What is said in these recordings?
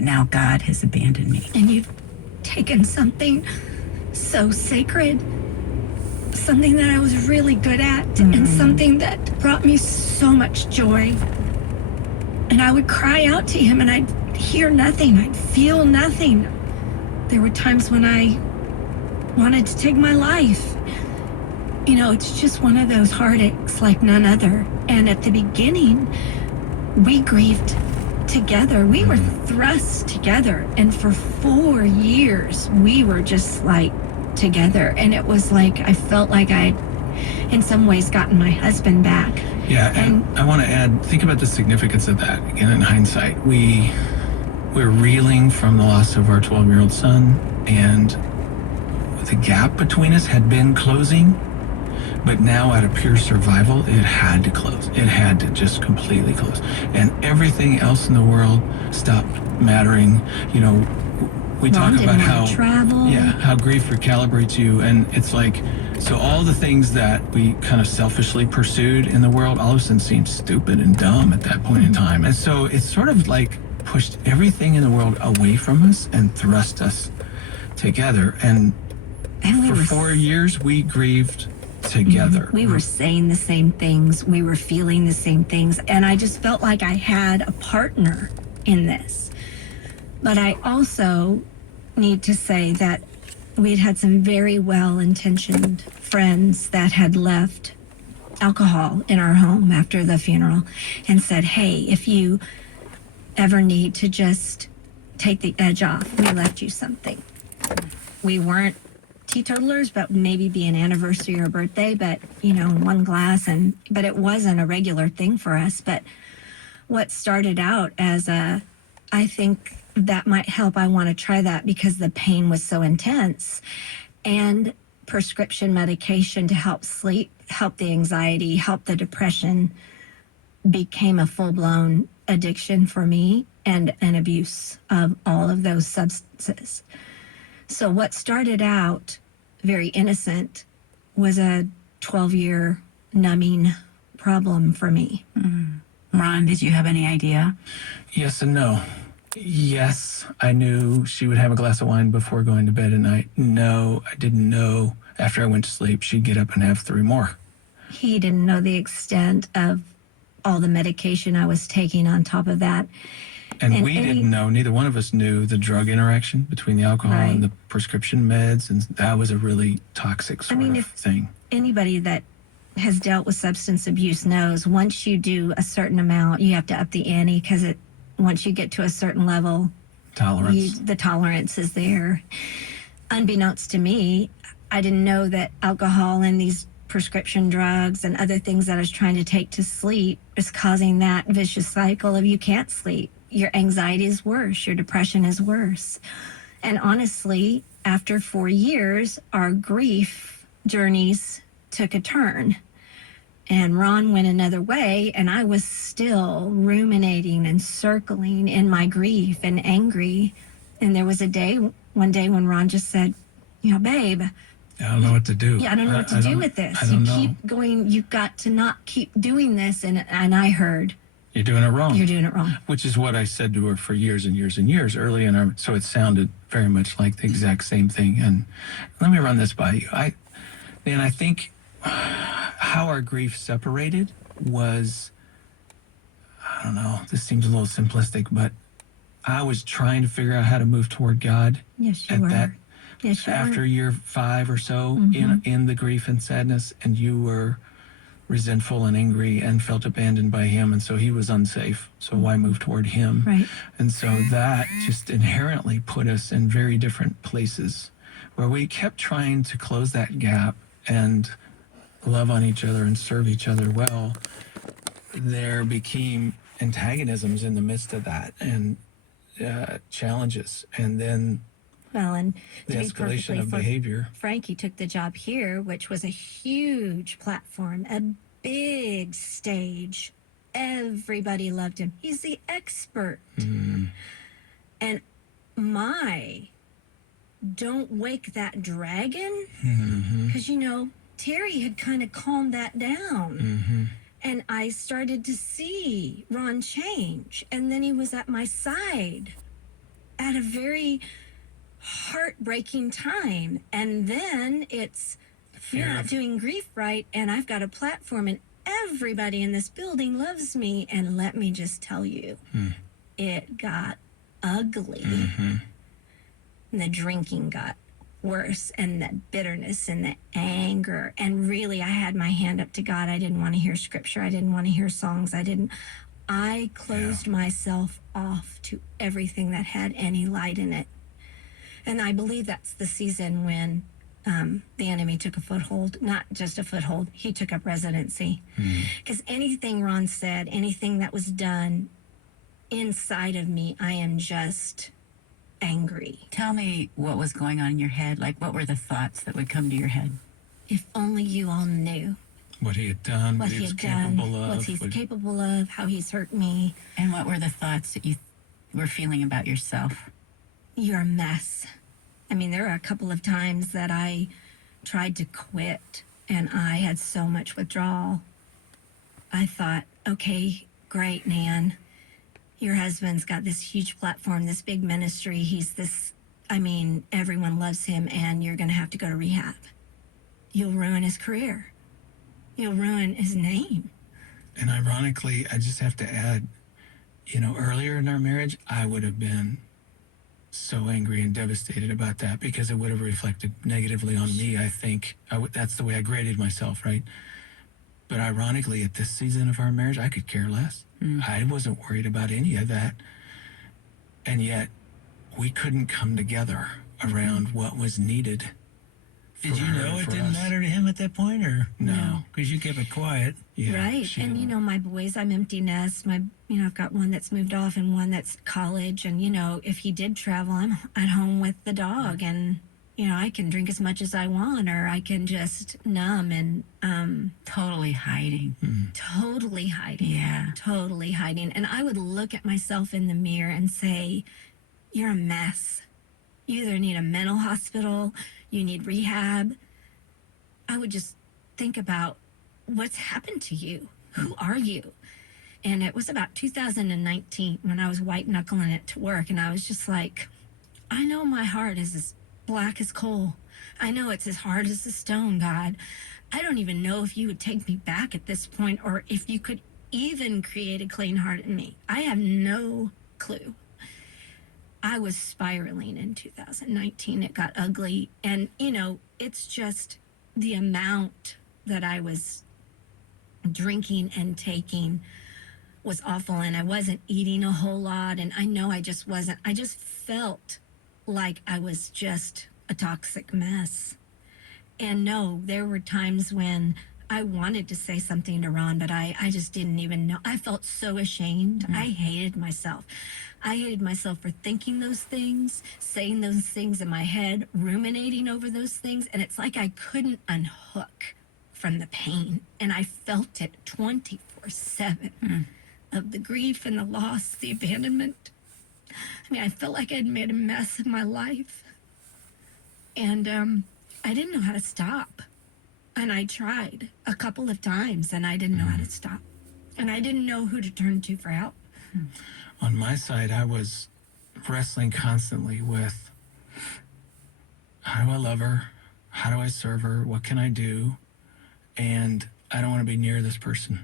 but now God has abandoned me. And you've taken something so sacred, something that I was really good at, and something that brought me so much joy. And I would cry out to him and I'd hear nothing, I'd feel nothing. There were times when I wanted to take my life. You know, it's just one of those heartaches like none other. And at the beginning, we grieved together. We were thrust together. And for 4 years, we were just like together. And it was like, I felt like I'd, in some ways, gotten my husband back. Yeah, and I want to add, think about the significance of that. Again, in hindsight, we're reeling from the loss of our 12-year-old son, and the gap between us had been closing, but now out of pure survival, it had to close. It had to just completely close. And everything else in the world stopped mattering. You know, we talk about how grief recalibrates you, and it's like, so all the things that we kind of selfishly pursued in the world all of a sudden seemed stupid and dumb at that point in time. And so it's sort of like pushed everything in the world away from us and thrust us together. And for 4 years, we grieved together. We were saying the same things. We were feeling the same things. And I just felt like I had a partner in this. But I also need to say that we'd had some very well-intentioned friends that had left alcohol in our home after the funeral and said, hey, if you ever need to just take the edge off, we left you something. We weren't teetotalers, but maybe be an anniversary or birthday, but, you know, one glass, but it wasn't a regular thing for us. But what started out as I think that might help. I want to try that because the pain was so intense. And prescription medication to help sleep, help the anxiety, help the depression became a full-blown addiction for me, and an abuse of all of those substances. So what started out very innocent was a 12-year numbing problem for me. Ron, did you have any idea? Yes and no. Yes, I knew she would have a glass of wine before going to bed at night. No, I didn't know after I went to sleep she'd get up and have 3 more. He didn't know the extent of all the medication I was taking on top of that. And we didn't know, neither one of us knew the drug interaction between the alcohol and the prescription meds, and that was a really toxic sort of thing. Anybody that has dealt with substance abuse knows once you do a certain amount, you have to up the ante because once you get to a certain level, the tolerance is there. Unbeknownst to me, I didn't know that alcohol and these prescription drugs and other things that I was trying to take to sleep is causing that vicious cycle of you can't sleep. Your anxiety is worse. Your depression is worse. And honestly, after 4 years, our grief journeys took a turn. And Ron went another way, and I was still ruminating and circling in my grief and angry. And there was one day when Ron just said, you know, babe, I don't know what to do. Yeah, I don't know what to do with this. You keep going, you've got to not keep doing this. And I heard, you're doing it wrong. You're doing it wrong. Which is what I said to her for years and years and years early in our, so it sounded very much like the exact same thing. And let me run this by you. I think how our grief separated was, I don't know, this seems a little simplistic, but I was trying to figure out how to move toward God. Yes, you were. Yes, you after were. year 5 or so in the grief and sadness, and you were resentful and angry and felt abandoned by him, and so he was unsafe. So why move toward him? Right. And so that just inherently put us in very different places where we kept trying to close that gap and love on each other and serve each other well. There became antagonisms in the midst of that, and challenges, and then and the escalation of behavior. Frankie took the job here, which was a huge platform, a big stage. Everybody loved him. He's the expert. And don't wake that dragon, because you know Terry had kind of calmed that down. And I started to see Ron change, and then he was at my side at a very heartbreaking time. And then it's, you're not doing grief right, and I've got a platform, and everybody in this building loves me. And let me just tell you, it got ugly. And the drinking got worse, and the bitterness and the anger. And really, I had my hand up to God. I didn't want to hear scripture. I didn't want to hear songs. I closed myself off to everything that had any light in it. And I believe that's the season when the enemy took a foothold. Not just a foothold, he took up residency. Because anything Ron said, anything that was done inside of me, I am just angry. Tell me what was going on in your head. Like, what were the thoughts that would come to your head? If only you all knew What he had done, what what he was had done, capable of. what he's capable of, how he's hurt me. And what were the thoughts that you were feeling about yourself? You're a mess. I mean, there are a couple of times that I tried to quit, and I had so much withdrawal. I thought, okay, great, Nan. Your husband's got this huge platform, this big ministry. He's this, I mean, everyone loves him, and you're going to have to go to rehab. You'll ruin his career. You'll ruin his name. And ironically, I just have to add, earlier in our marriage, I would have been so angry and devastated about that because it would have reflected negatively on me. I think that's the way I graded myself, right? But ironically, at this season of our marriage, I could care less. I wasn't worried about any of that. And yet, we couldn't come together around what was needed. Did you know it didn't matter to him at that point, or no? Because you kept it quiet. Yeah, right. And my boys, I'm empty nest. I've got one that's moved off and one that's college. And if he did travel, I'm at home with the dog, and I can drink as much as I want, or I can just numb and Totally hiding. totally hiding. Yeah. Totally hiding. And I would look at myself in the mirror and say, "You're a mess. You either need a mental hospital, you need rehab." I would just think about what's happened to you. Who are you? And it was about 2019 when I was white knuckling it to work, and I was just like, I know my heart is as black as coal. I know it's as hard as a stone, God. I don't even know if you would take me back at this point, or if you could even create a clean heart in me. I have no clue. I was spiraling in 2019. It got ugly. And, it's just the amount that I was drinking and taking was awful. And I wasn't eating a whole lot. And I know I just wasn't. I just felt like I was just a toxic mess. And no, there were times when I wanted to say something to Ron, but I just didn't even know. I felt so ashamed. I hated myself. I hated myself for thinking those things, saying those things in my head, ruminating over those things. And it's like I couldn't unhook from the pain. And I felt it 24/7 of the grief and the loss, the abandonment. I mean, I felt like I'd made a mess of my life. And I didn't know how to stop. And I tried a couple of times, and I didn't know how to stop. And I didn't know who to turn to for help. On my side, I was wrestling constantly with, how do I love her? How do I serve her? What can I do? And I don't want to be near this person.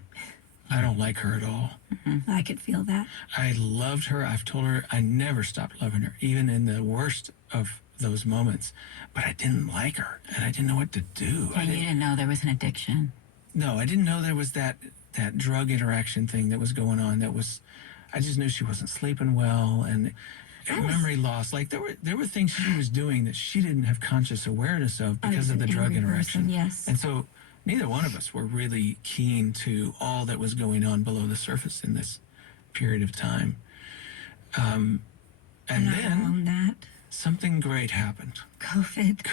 I don't like her at all. I could feel that. I loved her. I've told her I never stopped loving her, even in the worst of those moments. But I didn't like her, and I didn't know what to do. And you didn't know there was an addiction. No, I didn't know there was that drug interaction thing that was going on. I just knew she wasn't sleeping well, and memory loss. Like there were things she was doing that she didn't have conscious awareness of because of the drug interaction. Yes. And so neither one of us were really keen to all that was going on below the surface in this period of time. And then on that. something great happened. COVID.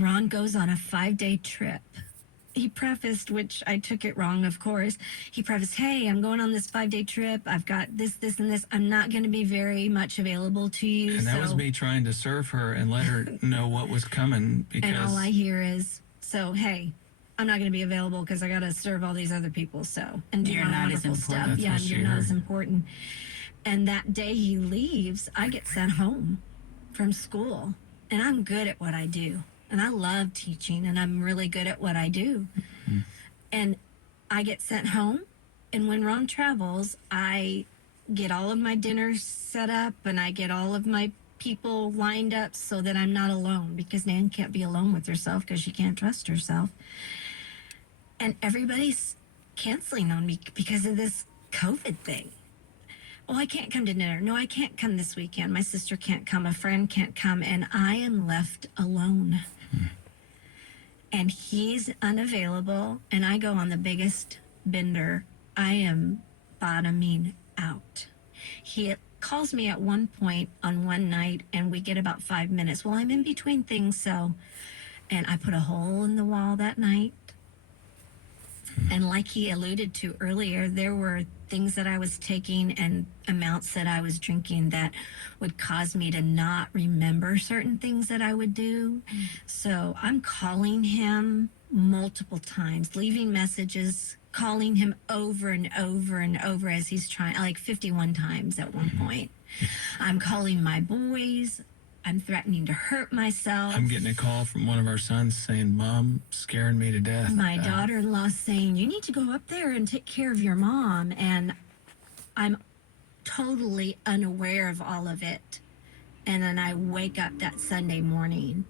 Ron goes on a 5-day trip. He prefaced, which I took it wrong, of course. He prefaced, "Hey, I'm going on this 5-day trip. I've got this, and this. I'm not going to be very much available to you." And that was me trying to serve her and let her know what was coming. Because and all I hear is, "Hey, I'm not going to be available because I got to serve all these other people. So, and do You're all not as wonderful important. stuff. That's Yeah, what she you're not heard. as important." And that day he leaves, I get sent home from school. And I'm good at what I do. And I love teaching, and I'm really good at what I do. And I get sent home. And when Ron travels, I get all of my dinners set up and I get all of my people lined up so that I'm not alone, because Nan can't be alone with herself because she can't trust herself. And everybody's canceling on me because of this COVID thing. Oh, I can't come to dinner. No, I can't come this weekend. My sister can't come. A friend can't come. And I am left alone. And he's unavailable. And I go on the biggest bender. I am bottoming out. He calls me at one point on one night, and we get about 5 minutes. Well, I'm in between things, so. And I put a hole in the wall that night. And like he alluded to earlier, there were things that I was taking and amounts that I was drinking that would cause me to not remember certain things that I would do. So I'm calling him multiple times, leaving messages, calling him over and over and over as he's trying, like 51 times at one point. I'm calling my boys. I'm threatening to hurt myself. I'm getting a call from one of our sons saying, Mom, scaring me to death. My daughter-in-law saying, you need to go up there and take care of your mom. And I'm totally unaware of all of it. And then I wake up that Sunday morning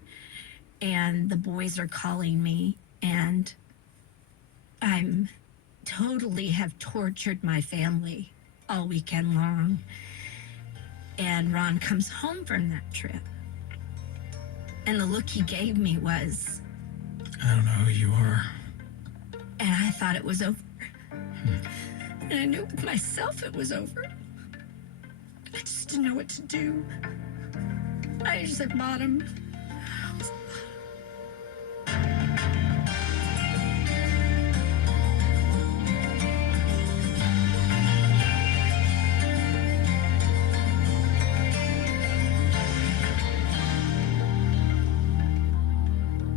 and the boys are calling me, and I'm totally have tortured my family all weekend long. And Ron comes home from that trip. And the look he gave me was, I don't know who you are. and I thought it was over. And I knew myself it was over. I just didn't know what to do. I just said, bottom.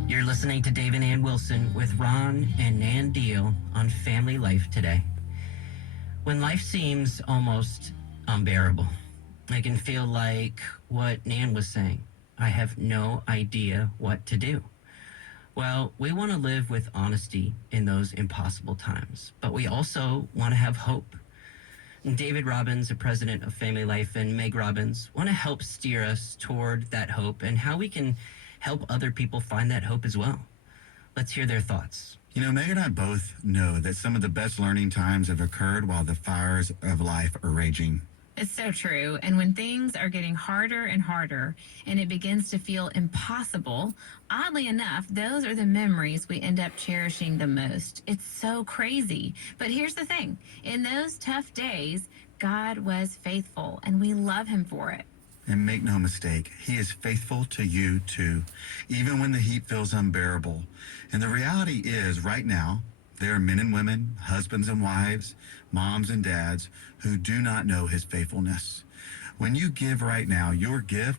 You're listening to Dave and Ann Wilson with Ron and Nan Deal on Family Life Today. When life seems almost unbearable, I can feel like what Nan was saying. I have no idea what to do. Well, we want to live with honesty in those impossible times, but we also want to have hope. And David Robbins, the president of Family Life, and Meg Robbins want to help steer us toward that hope and how we can help other people find that hope as well. Let's hear their thoughts. You know, Meg and I both know that some of the best learning times have occurred while the fires of life are raging. It's so true. And when things are getting harder and harder and it begins to feel impossible, oddly enough, those are the memories we end up cherishing the most. It's so crazy. But here's the thing. In those tough days, God was faithful, and we love him for it. And make no mistake, he is faithful to you too, even when the heat feels unbearable. And the reality is, right now, there are men and women, husbands and wives, moms and dads who do not know his faithfulness. When you give right now, your gift